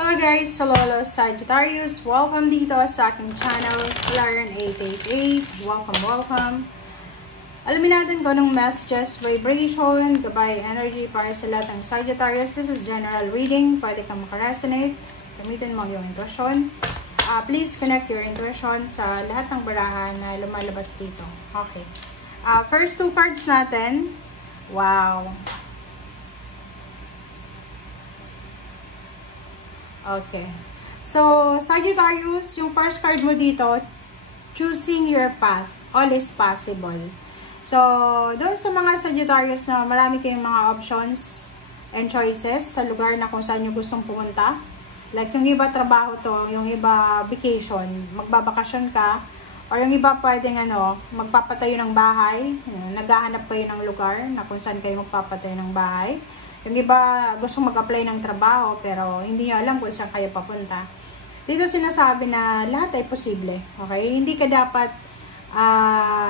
Hello guys, Lolo Sagittarius. Welcome dito sa aking channel, Claren888. Welcome. Alamin natin kung anong messages, vibration, gabay, energy para sa lahat ng Sagittarius. This is general reading. Pwede kang makaresonate. Gamitin mo yung intuition. Please connect your intuition sa lahat ng barahan na lumalabas dito. Okay. First two cards natin. Wow. Okay. So, Sagittarius, yung first card mo dito, choosing your path. All is possible. So, doon sa mga Sagittarius na marami kayong mga options and choices sa lugar na kung saan nyo gustong pumunta. Like, yung iba trabaho to, yung iba vacation, magbabakasyon ka, or yung iba pwedeng magpapatayo ng bahay, naghahanap kayo ng lugar na kung saan kayo magpapatayo ng bahay. Yung iba gusto mag-apply ng trabaho pero hindi nyo alam kung saan kayo papunta. Dito sinasabi na lahat ay posible. Okay? Hindi ka dapat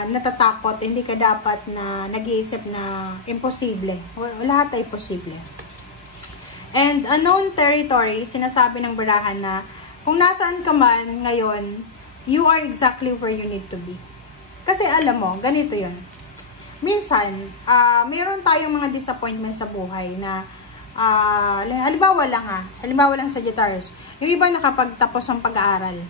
natatakot, hindi ka dapat na nag-iisip na imposible. Lahat ay posible. And unknown territory, sinasabi ng barahan na kung nasaan ka man ngayon, you are exactly where you need to be. Kasi alam mo, ganito yun. Minsan, mayroon tayong mga disappointment sa buhay na, halimbawa lang Sagittarius, yung iba nakapagtapos ng pag-aaral.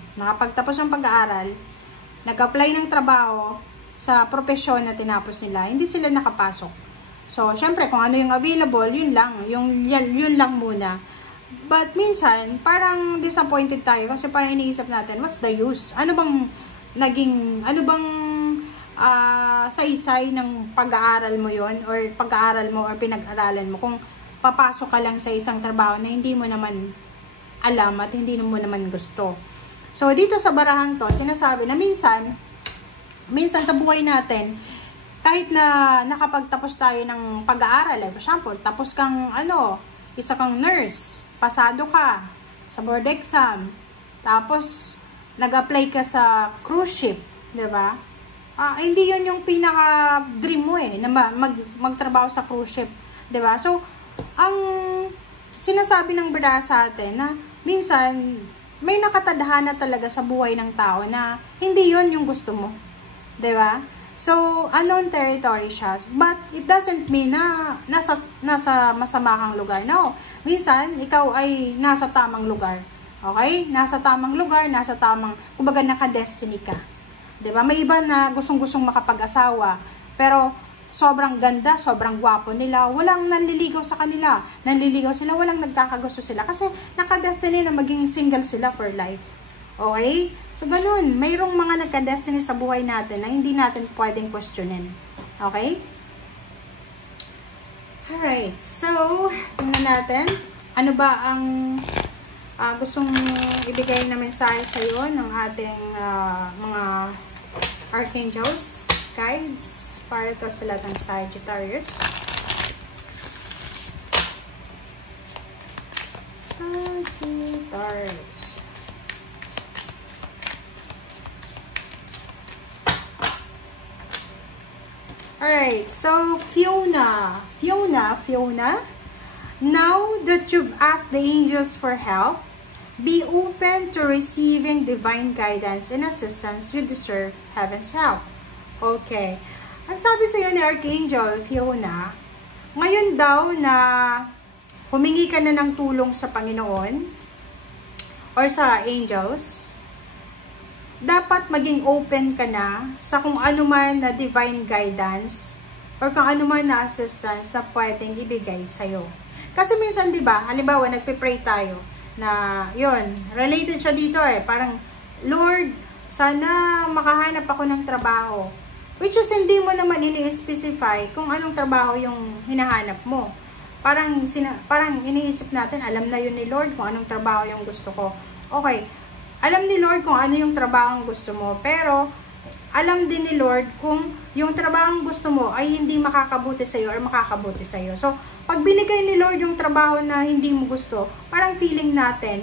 Nag-apply ng trabaho sa profesyon na tinapos nila, hindi sila nakapasok. So, syempre, kung ano yung available, yun lang muna. But minsan, parang disappointed tayo kasi parang iniisip natin, what's the use? Ano bang saysay ng pag-aaral mo yon or pag-aaral mo or pinag-aralan mo kung papasok ka lang sa isang trabaho na hindi mo naman alam at hindi mo naman gusto. So, dito sa barahan to, sinasabi na minsan sa buhay natin, kahit na nakapagtapos tayo ng pag-aaral, for example, tapos kang isa kang nurse, pasado ka sa board exam, tapos nag-apply ka sa cruise ship, 'di ba? Hindi yun yung pinaka-dream mo na magtrabaho sa cruise ship. 'Di ba? So, ang sinasabi ng baraha sa atin na minsan, may nakatadhana talaga sa buhay ng tao na hindi yun yung gusto mo. 'Di ba? So, unknown territory siya. But, it doesn't mean na nasa masama kang lugar. No. Minsan, ikaw ay nasa tamang lugar. Okay? Nasa tamang lugar, kumbaga naka-destiny ka. 'Di ba? May iba na gustong-gustong makapag-asawa, pero sobrang ganda, sobrang gwapo nila, walang nanliligaw sa kanila. Nanliligaw sila, walang nagkakagusto sila kasi naka-destiny na maging single sila for life. Okay? So, ganun. Mayroong mga nagka-destiny sa buhay natin na hindi natin pwedeng questionin. Okay? Alright. So, tingnan natin. Ano ba ang gustong ibigay na mensahe sa iyo ng ating mga archangels, guides, para to sa lahat ng Sagittarius. Alright, so Fiona, now that you've asked the angels for help, be open to receiving divine guidance and assistance. You deserve heaven's help. Okay. Ang sabi sa iyo ni Archangel Fiona, ngayon daw na humingi ka na ng tulong sa Panginoon or sa angels, dapat maging open ka na sa kung ano man na divine guidance or kung ano man na assistance na pwedeng ibigay sa iyo. Kasi minsan, di ba, halimbawa, nagpe-pray tayo, na yun, related siya dito parang, Lord, sana makahanap ako ng trabaho. Which is hindi mo naman ini-specify kung anong trabaho yung hinahanap mo. Parang iniisip natin, alam na yun ni Lord kung anong trabaho yung gusto ko. Okay, alam ni Lord kung ano yung trabaho ang gusto mo, pero alam din ni Lord kung yung trabaho ang gusto mo ay hindi makakabuti sa'yo or makakabuti sa'yo. So, pag binigay ni Lord yung trabaho na hindi mo gusto, parang feeling natin,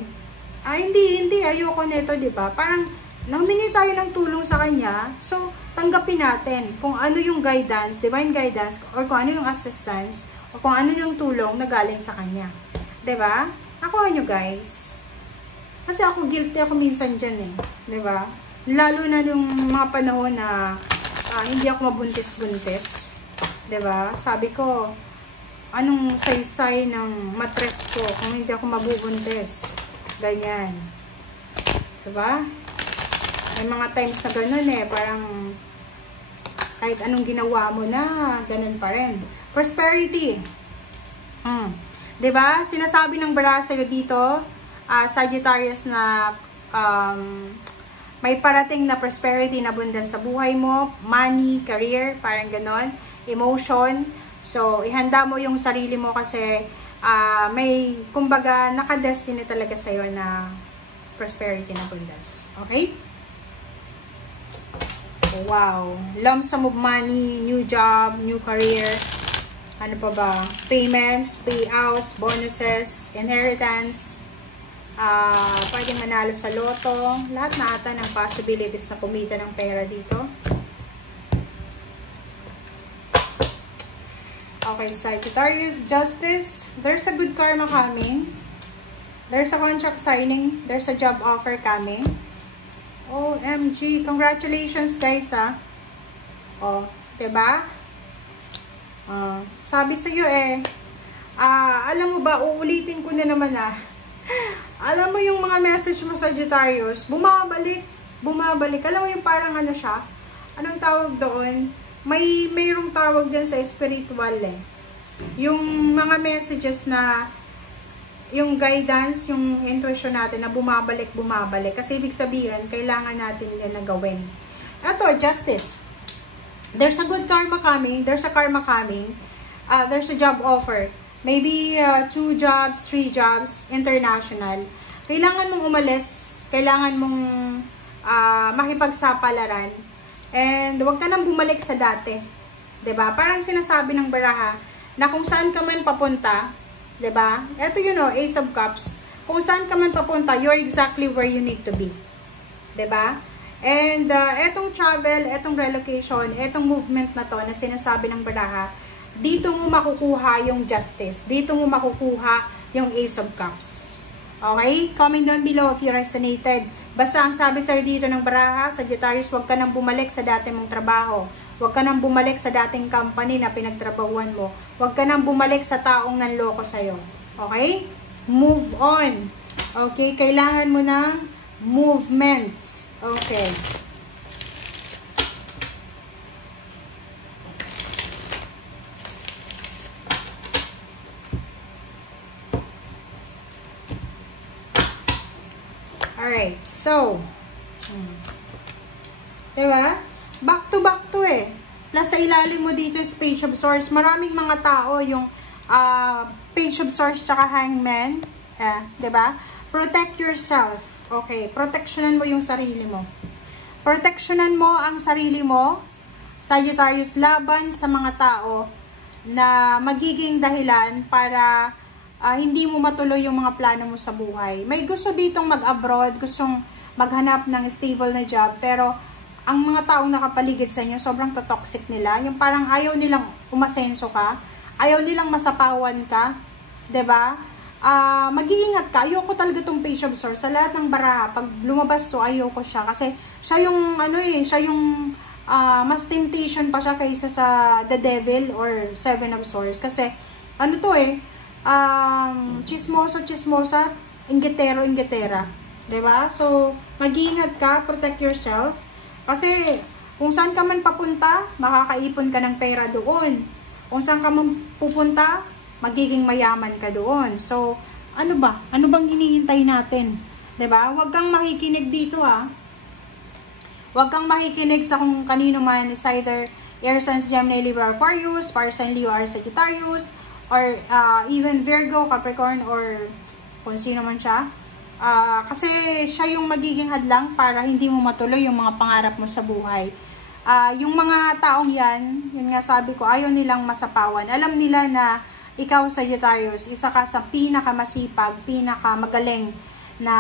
hindi, ayoko nito, di ba? Parang, humingi tayo ng tulong sa Kanya, so, tanggapin natin kung ano yung guidance, divine guidance, or kung ano yung assistance, o kung ano yung tulong na galing sa Kanya. Di ba? Nakuha nyo, guys. Kasi ako, guilty ako minsan dyan eh. Diba? Lalo na yung mga panahon na hindi ako mabuntis-buntis. Diba? Sabi ko, anong saysay ng matres ko kung hindi ako mabubuntis? Ganyan. Diba? May mga times na ganun eh. Parang kahit anong ginawa mo na, ganun pa rin. Prosperity. Diba? Sinasabi ng bara sa'yo dito, Sagittarius, na may parating na prosperity na abundance sa buhay mo, money, career, parang ganon, emotion. So, ihanda mo yung sarili mo kasi may, kumbaga, nakadestiny talaga sa'yo na prosperity na abundance. Okay? Wow. Lump sum of money, new job, new career. Ano pa ba? Payments, payouts, bonuses, inheritance. Pwedeng manalo sa loto. Lahat na ata ng possibilities na kumita ng pera dito. Okay, Sagittarius, justice. There's a good karma coming. There's a contract signing. There's a job offer coming. OMG. Congratulations, guys, ha. Oh, diba? Sabi sa'yo eh, alam mo ba, uulitin ko na naman alam mo yung mga message mo, Sagittarius, bumabalik. Alam mo yung parang ano siya, anong tawag doon? Mayroong tawag dyan sa spiritual eh. Yung mga messages na, yung guidance, yung intuition natin na bumabalik. Kasi ibig sabihin, kailangan natin yan na gawin. Ito, justice. There's a good karma coming. There's a karma coming. There's a job offer. Maybe 2 jobs, 3 jobs, international. Kailangan mong umalis. Kailangan mong makipagsapalaran. And huwag ka nang bumalik sa dati. 'Di ba? Parang sinasabi ng baraha na kung saan ka man papunta, 'di ba? Ito Ace of Cups. Kung saan ka man papunta, you're exactly where you need to be. 'Di ba? And etong travel, etong relocation, etong movement na to na sinasabi ng baraha, dito mo makukuha yung justice. Dito mo makukuha yung Ace of Cups. Okay? Comment down below if you resonated. Basta ang sabi sa'yo dito ng baraha, Sagittarius, huwag ka nang bumalik sa dati mong trabaho. Huwag ka nang bumalik sa dating company na pinagtrabahuan mo. Huwag ka nang bumalik sa taong nanloko sa'yo. Okay? Move on. Okay? Kailangan mo ng movement. Okay. Alright, so, diba? Back to eh. Plus, sa ilalim mo dito is Page of Swords. Maraming mga tao yung Page of Swords tsaka Hangman. Diba? Protect yourself. Okay, proteksyonan mo yung sarili mo. Proteksyonan mo ang sarili mo, Sagittarius, laban sa mga tao na magiging dahilan para hindi mo matuloy yung mga plano mo sa buhay. May gusto ditong mag-abroad, gustong maghanap ng stable na job, pero ang mga taong nakapaligid sa inyo, sobrang toxic nila. Yung parang ayaw nilang umasenso ka, ayaw nilang masapawan ka, 'di ba? Mag-iingat ka. Ayoko talaga tong Page of Swords. Sa lahat ng baraha, pag lumabas to, ayoko siya. Kasi siya yung, siya yung mas temptation pa siya kaysa sa The Devil or Seven of Swords. Kasi, chismosa, inggitera. Diba? So, mag-iingat ka, protect yourself. Kasi, kung saan ka man papunta, makakaipon ka ng pera doon. Kung saan ka man pupunta, magiging mayaman ka doon. So, ano ba? Ano bang hinihintay natin? 'Di ba? Huwag kang makikinig dito Huwag kang makikinig sa kung kanino man, is either Air Signs, Gemini, Libra, Aquarius, Fire Sign, Leo, or Sagittarius, or even Virgo, Capricorn, or kung sino man siya. Kasi siya yung magiging hadlang para hindi mo matuloy yung mga pangarap mo sa buhay. Yung mga taong yan, yun nga sabi ko, ayaw nilang masapawan. Alam nila na ikaw, Sagittarius, isa ka sa pinakamasipag, pinakamagaling na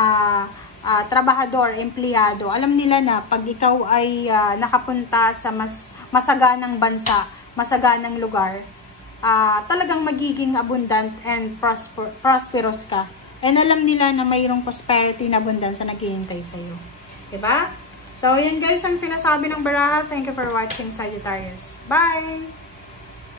trabahador, empleyado. Alam nila na pag ikaw ay nakapunta sa mas masaganang bansa, masaganang lugar, talagang magiging abundant and prosperous ka. And alam nila na mayroong prosperity na abundance na naghihintay sa'yo. Diba? So, yan guys ang sinasabi ng baraha. Thank you for watching, Sagittarius. Bye!